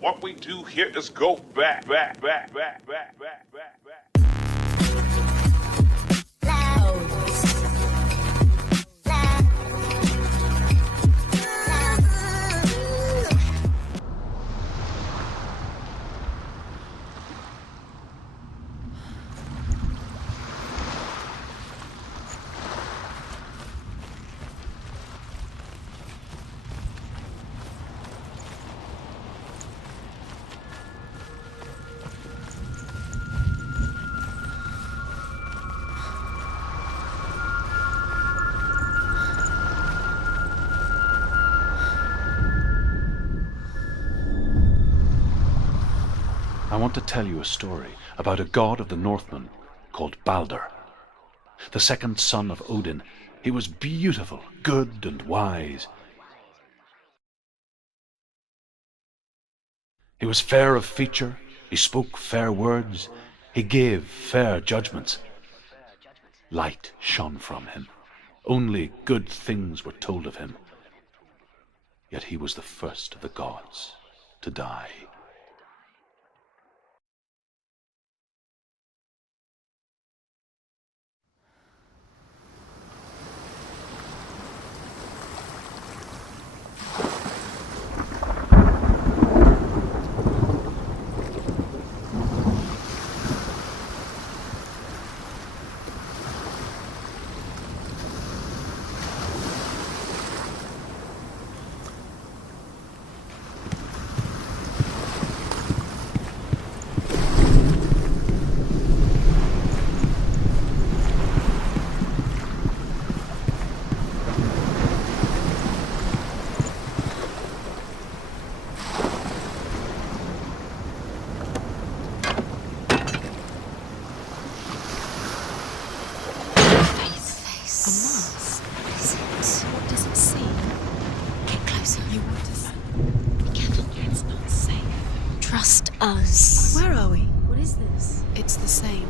What we do here is go back. I want to tell you a story about a god of the Northmen called Balder. The second son of Odin, he was beautiful, good, and wise. He was fair of feature, he spoke fair words, he gave fair judgments. Light shone from him. Only good things were told of him. Yet he was the first of the gods to die. Trust us. Where are we? What is this? It's the same.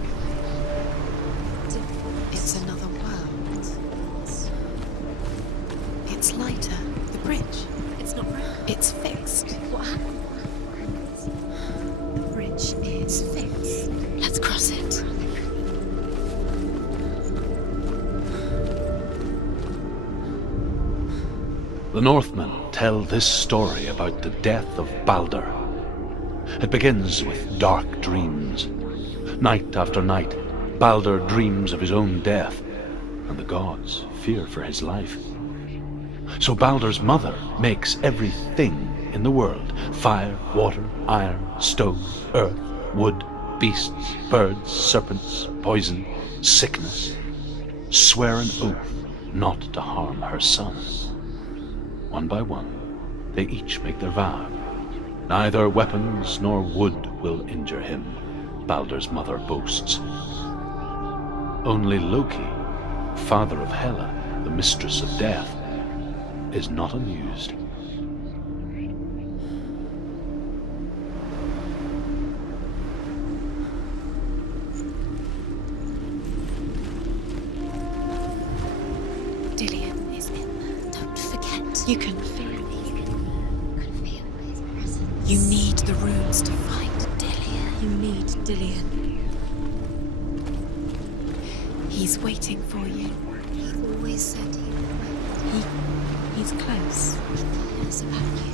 It's another world. It's lighter. The bridge. It's not round. It's fixed. What happened? The bridge is fixed. Let's cross it. The Northmen tell this story about the death of Balder. It begins with dark dreams. Night after night, Balder dreams of his own death, and the gods fear for his life. So Balder's mother makes everything in the world: fire, water, iron, stone, earth, wood, beasts, birds, serpents, poison, sickness, swear an oath not to harm her son. One by one, they each make their vow. Neither weapons nor wood will injure him, Balder's mother boasts. Only Loki, father of Hela, the mistress of death, is not amused. Dillion is in there. Don't forget. You can feel it. His presence. You need the runes to find Dillion. You need Dillion. He's waiting for you. He always said he would wait. He's close. He cares about you.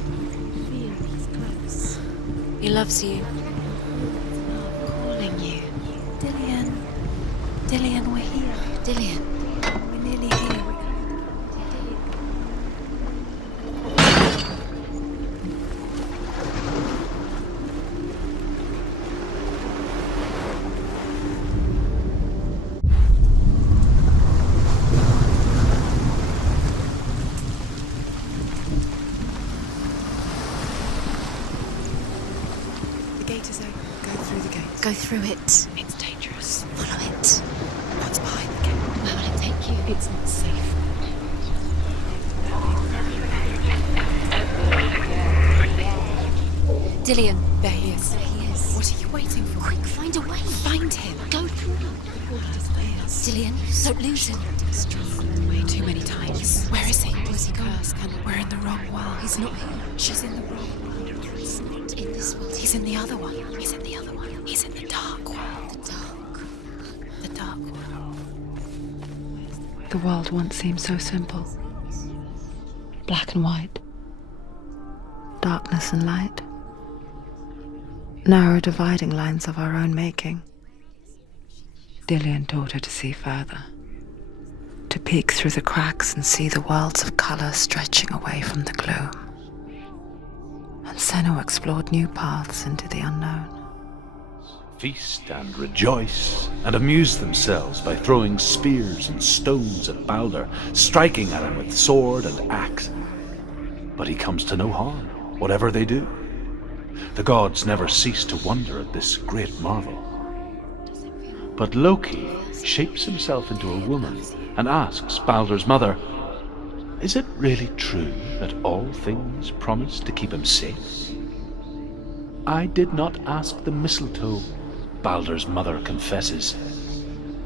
Feel he's close. He loves you. Love calling you. Dillion. Dillion, we're here. Dillion. We're nearly here. The gate is open. Go through the gate. Go through it. It's dangerous. Follow it. What's behind the gate? Where will it take you? It's not safe. Dillion. There he is. There he is. What are you waiting for? Quick, find a way. Find him. Go through. Dillian, don't lose him. Way too many times. Where is he? Where's he gone? We're in the wrong world. He's not here. She's in the wrong world. He's not in this world. He's in the other one. He's in the other one. He's in the dark world. The dark. The dark world. The world once seemed so simple. Black and white. Darkness and light. Narrow dividing lines of our own making. Dillian taught her to see further. To peek through the cracks and see the worlds of color stretching away from the gloom. And Senua explored new paths into the unknown. Feast and rejoice, and amuse themselves by throwing spears and stones at Balder, striking at him with sword and axe. But he comes to no harm, whatever they do. The gods never cease to wonder at this great marvel. But Loki shapes himself into a woman and asks Balder's mother, "Is it really true that all things promise to keep him safe?" "I did not ask the mistletoe," Balder's mother confesses.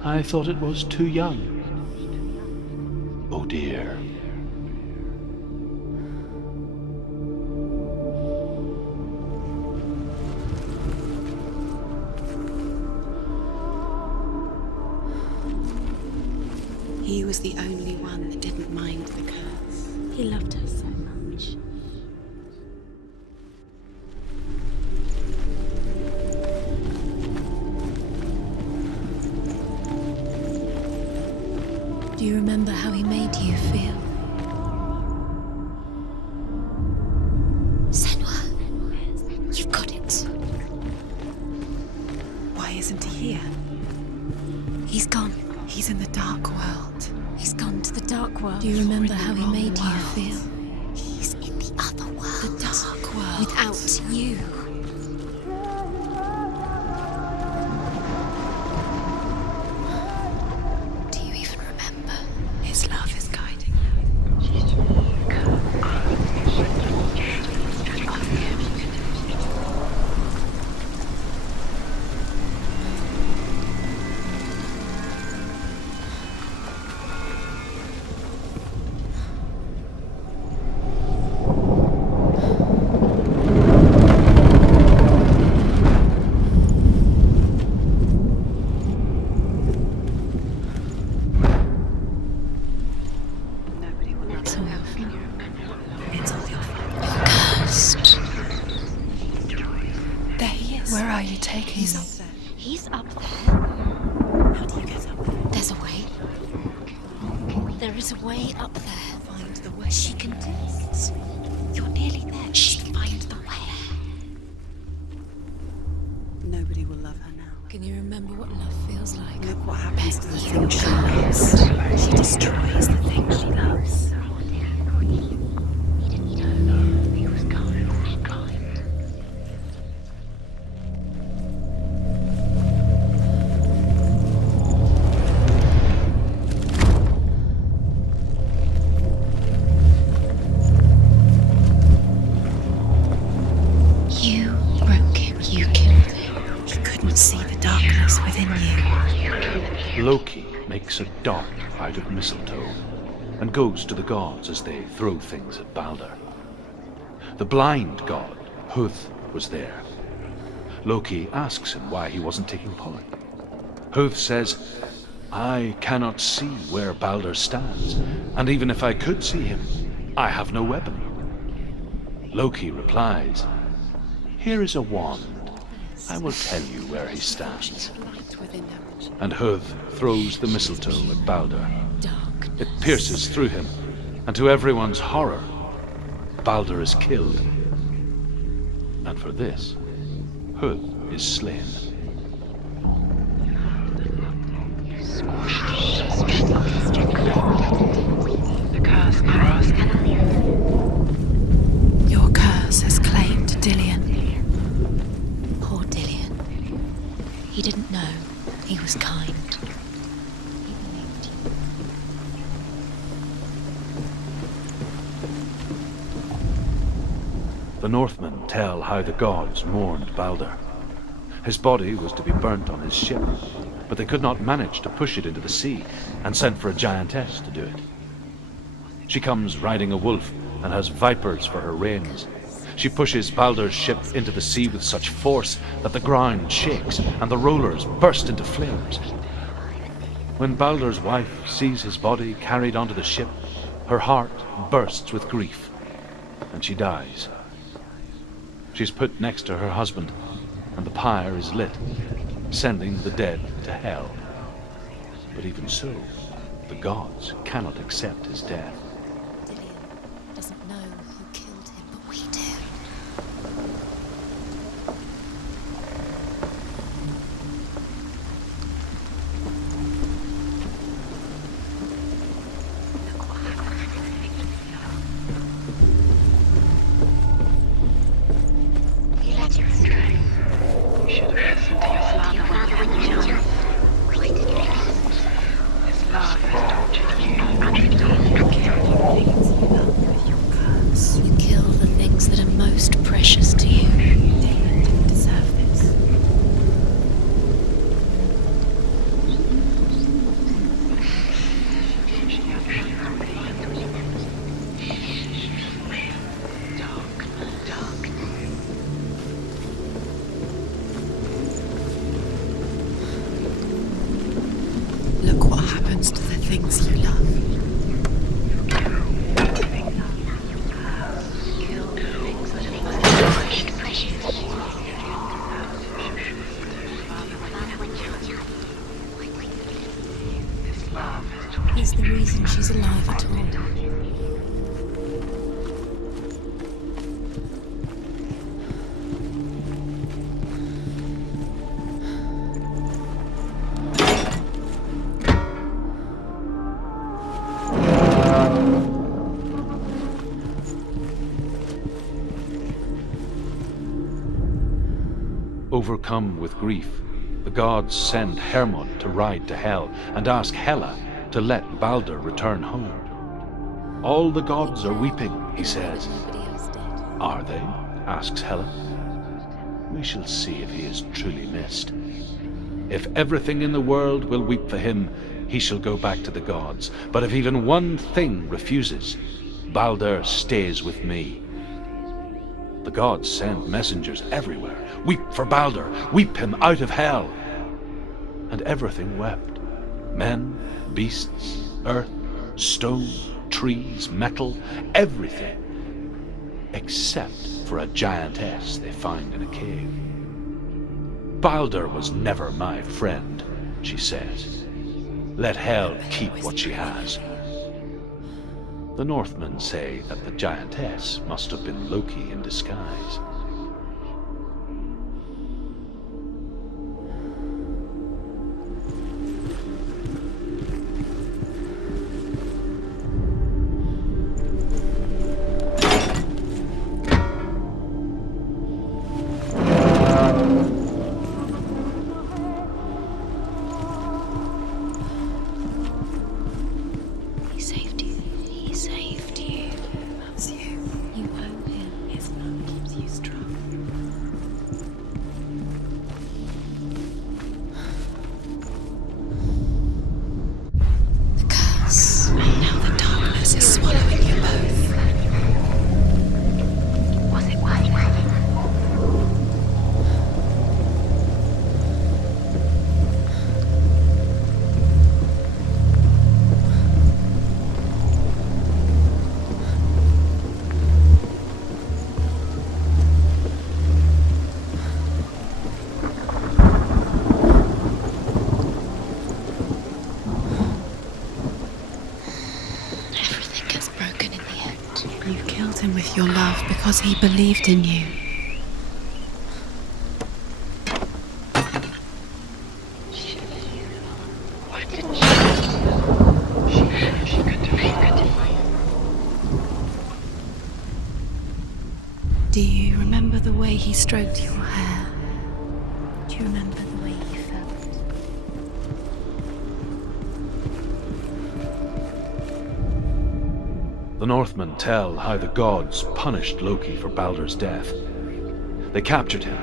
"I thought it was too young." Oh dear. He was the only one that didn't mind the curse. He loved her so much. Do you remember how he made you feel? Senua, you've got it. Why isn't he here? He's gone. He's in the dark world. He's gone to the dark world. Do you remember how he made you feel? He's in the other world. The dark world. Without you. Do you even remember? His love is guiding Where are you taking He's them? up there. He's up there. How do you get up there? There's a way. There is a way up there. Find the way. She can do it. You're nearly there. She can find the way. Nobody will love her now. Can you remember what love feels like? Look what happens to the thing she loves. She destroys the thing she loves. You broke him. You killed him. He couldn't see the darkness within you. Loki makes a dart out of mistletoe and goes to the gods as they throw things at Balder. The blind god, Huth, was there. Loki asks him why he wasn't taking part. Huth says, "I cannot see where Balder stands, and even if I could see him, I have no weapon." Loki replies, "Here is a wand. I will tell you where he stands." Light within her. And Huth throws the mistletoe at Balder. Dark. It pierces through him, and to everyone's horror, Balder is killed. And for this, Huth is slain. Your curse has claimed Dillian. Poor Dillian. He didn't know. He was kind. He believed you. The Northmen tell how the gods mourned Balder. His body was to be burnt on his ship, but they could not manage to push it into the sea, and sent for a giantess to do it. She comes riding a wolf and has vipers for her reins. She pushes Baldur's ship into the sea with such force that the ground shakes and the rollers burst into flames. When Baldur's wife sees his body carried onto the ship, her heart bursts with grief, and she dies. She's put next to her husband, and the pyre is lit, sending the dead to hell. But even so, the gods cannot accept his death. Dillian doesn't know who killed him, but we do. You kill the things that are most precious to you. David didn't deserve this. Look what happens to the things you love. He's the reason she's alive at all. Overcome with grief, the gods send Hermod to ride to Hell and ask Hela to let Baldur return home. All the gods are weeping, he says. Nobody else did. Are they? Asks Hela. We shall see if he is truly missed. If everything in the world will weep for him, he shall go back to the gods. But if even one thing refuses, Baldur stays with me. The gods send messengers everywhere. Weep for Baldur, weep him out of hell. And everything wept. Men, beasts, earth, stone, trees, metal, everything. Except for a giantess they find in a cave. Baldur was never my friend, she says. Let hell keep what she has. The Northmen say that the giantess must have been Loki in disguise. He saved you. He saved you. Loves you. You owe him. His love keeps you strong. The curse. Now the darkness is swallowing you both. Was it worth it? Everything gets broken in the end. You killed him with your love because he believed in you. Do you remember the way he stroked your hair? Do you remember the way he felt? The Northmen tell how the gods punished Loki for Baldur's death. They captured him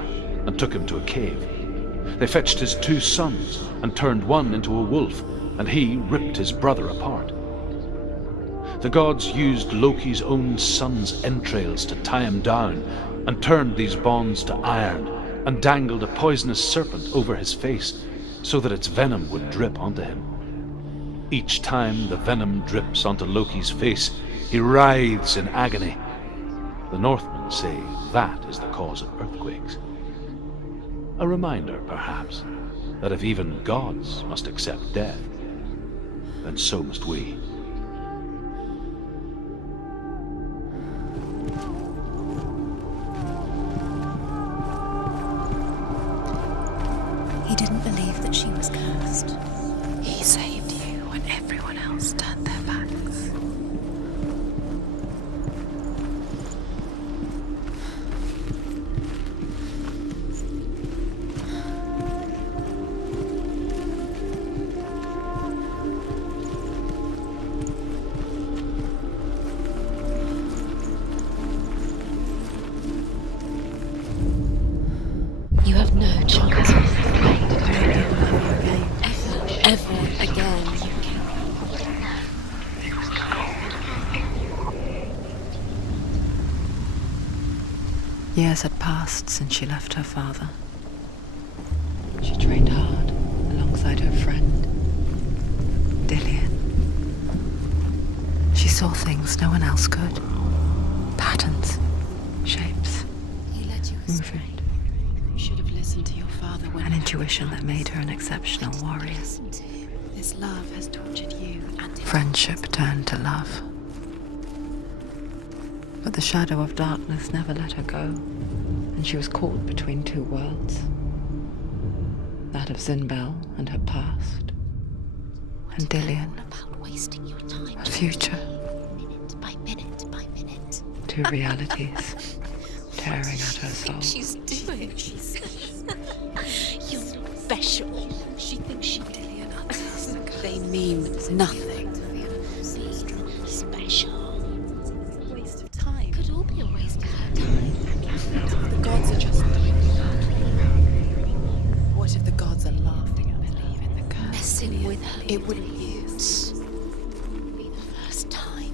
and took him to a cave. They fetched his 2 sons and turned one into a wolf, and he ripped his brother apart. The gods used Loki's own son's entrails to tie him down, and turned these bonds to iron, and dangled a poisonous serpent over his face, so that its venom would drip onto him. Each time the venom drips onto Loki's face, he writhes in agony. The Northmen say that is the cause of earthquakes. A reminder, perhaps, that if even gods must accept death, then so must we. He didn't believe that she was cursed. He saved you when everyone else turned their backs. You have no chance of playing ever again. Years had passed since she left her father. She trained hard alongside her friend, Dillian. She saw things no one else could. Patterns, shapes, He led you astray. movement, You should have listened to your father when an intuition that made her an exceptional warrior. Listen to him. this love has tortured you and him. Friendship turned to love. But the shadow of darkness never let her go, and she was caught between 2 worlds. That of Zinbel and her past, and Dillian, About wasting your time. her future. Minute by minute by minute. 2 realities tearing at her soul. She's doing. You're special. She thinks she Dillian. They mean nothing. Special. Waste of time. Could all be a waste of her time. The gods are just What if the gods are laughing and believe in the curse? Messing with her. It wouldn't use. Be the first time.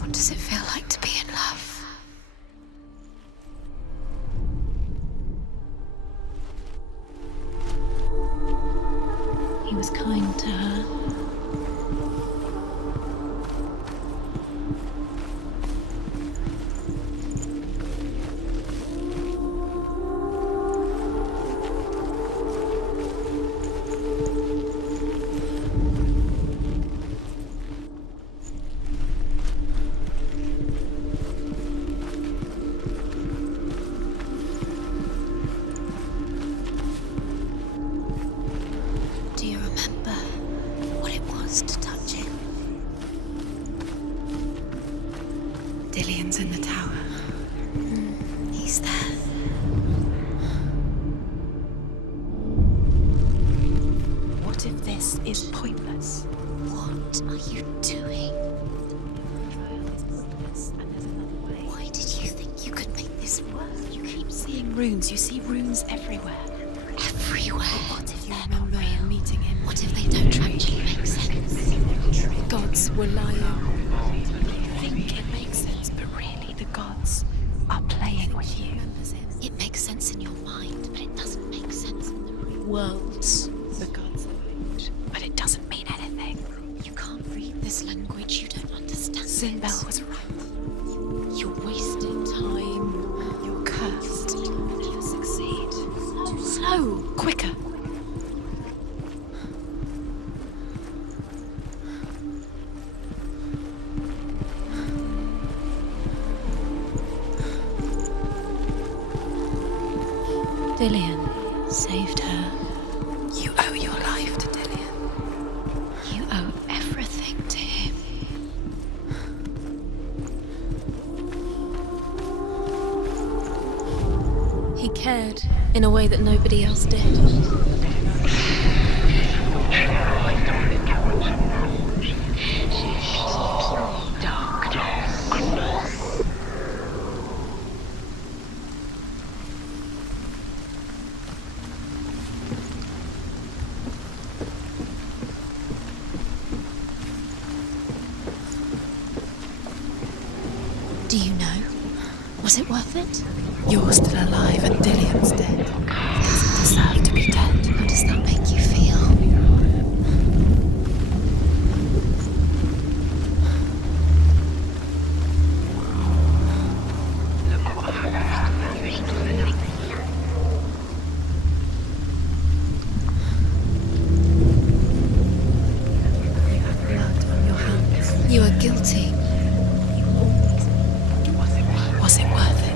What does it feel like to be in love? He was kind to her. Do you remember what it was to touch him? Dillian's in the tower. He's there. What if this is pointless? What are you doing? Why did you think you could make this work? You keep seeing runes. You see runes everywhere. Everywhere. What if You they're not remember real? meeting him? What if they don't actually make sense? Gods were lying. They think it makes sense, but really the gods are playing with you. It makes sense in your mind, but it doesn't make sense in the real world. The gods lied, but it doesn't mean anything. You can't read this language, you don't understand. Zinbel was right. You're wasting time. You're cursed. You'll succeed. Slow, quicker. Dillian saved her. You owe your life to Dillian. You owe everything to him. He He cared in a way that nobody else did. Do you know? Was it worth it? You're still alive and Dillian's dead. He doesn't deserve to be dead. How does that make you feel? Blood on your hands. You are guilty. Was it worth it?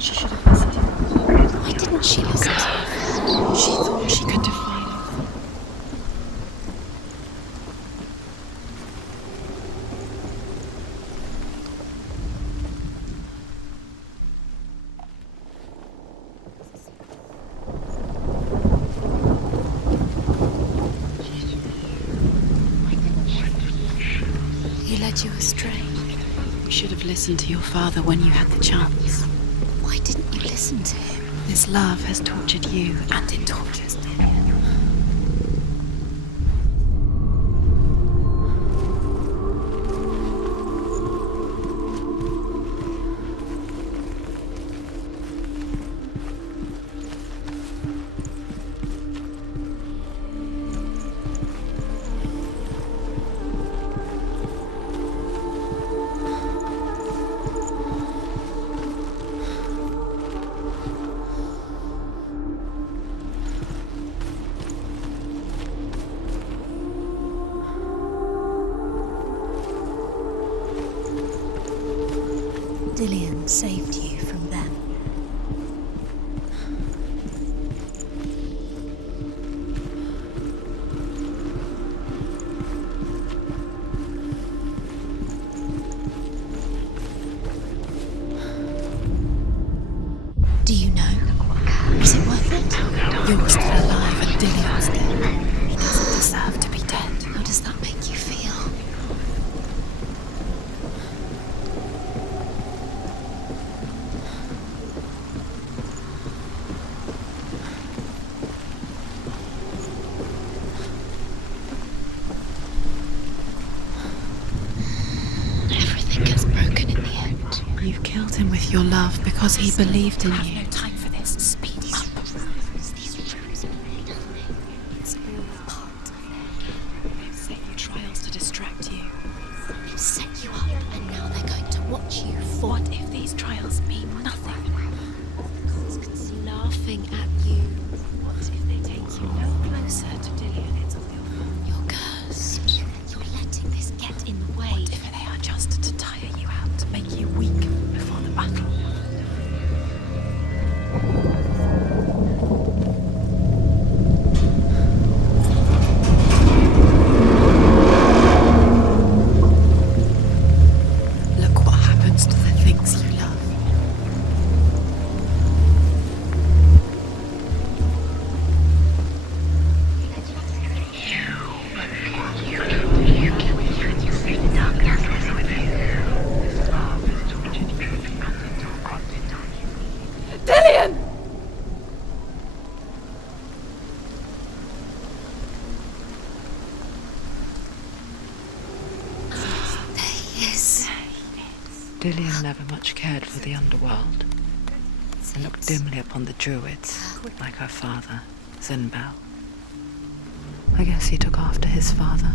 She should have listened to him. Why didn't she listen to him? She thought she could define him. He led you astray. You should have listened to your father when you had the chance. Why didn't you listen to him? This love has tortured you, and it tortures Dillian. Dillian saved you from them. Do you know? Was it worth it? You're still alive and Dillian's dead. He doesn't deserve to be dead. How does that make you feel? Everything gets broken in the end. You've killed him with your love because he believed in you. No time for this. Speed up. It's all part of it. They've set you trials to distract you. They've set you up, and now they're going to watch you fall. What if these trials mean nothing? Laughing at you. What if they take you no closer to Dillian? It's all your fault. You're cursed. You're letting this get in the way. What if they are just to tire you out, to make you weak before the battle? Look what happens to the things you love. Dillian! There he is. Dillian never much cared for the underworld, and looked dimly upon the druids, like her father, Zinbel. I guess he took after his father,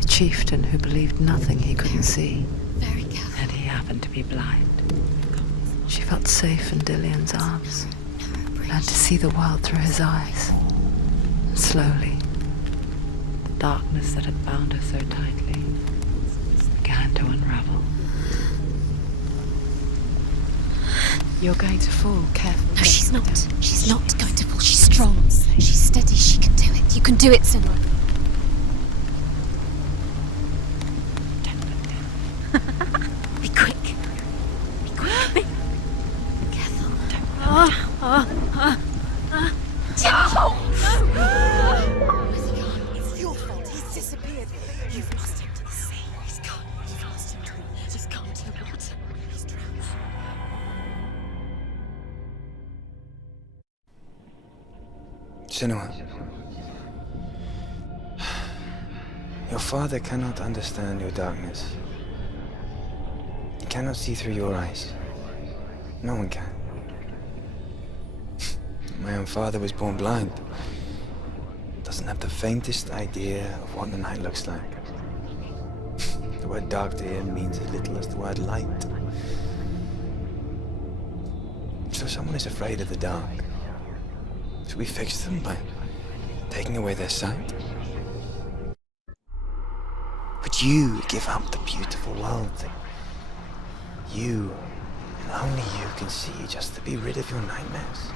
a chieftain who believed nothing he couldn't see, Very careful. and he happened to be blind. She felt safe in Dillian's arms, learned to see the world through his eyes, and slowly, darkness that had bound her so tightly began to unravel. You're going to fall, careful. No, she's not. She's not going to fall. She's strong. She's steady. She can do it. You can do it, Senua. Be quick. Be quick. Be careful. Where's he gone? It's your fault. He's disappeared. You've lost him to the sea. He's gone. You've lost him to him. Just gone to the water. He's drowned. Senua, your father cannot understand your darkness. He cannot see through your eyes. No one can. My own father was born blind. Doesn't have the faintest idea of what the night looks like. The word dark to him means as little as the word light. So someone is afraid of the dark. Should we fix them by taking away their sight? Would you give up the beautiful world that you, and only you, can see just to be rid of your nightmares?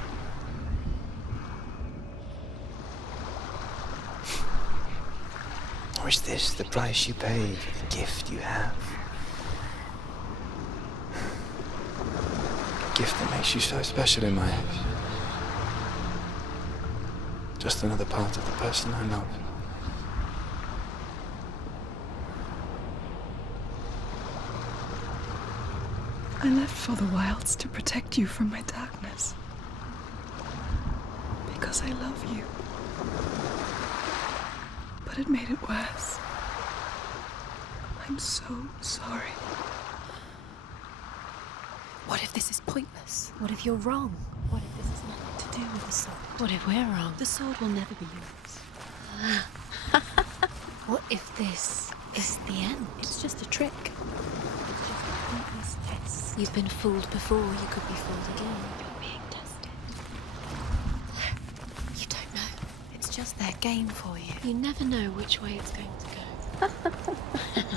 Or is this the price you pay for the gift you have? A gift that makes you so special in my eyes. Just another part of the person I love. I left for the wilds to protect you from my darkness. Because I love you. But it made it worse. I'm so sorry. What if this is pointless? What if you're wrong? What if this has nothing to do with the sword? What if we're wrong? The sword will never be yours. What if this is the end? It's just a trick. It's just a pointless test. You've been fooled before, you could be fooled again. You're being tested. You don't know. It's just their game for you. You never know which way it's going to go.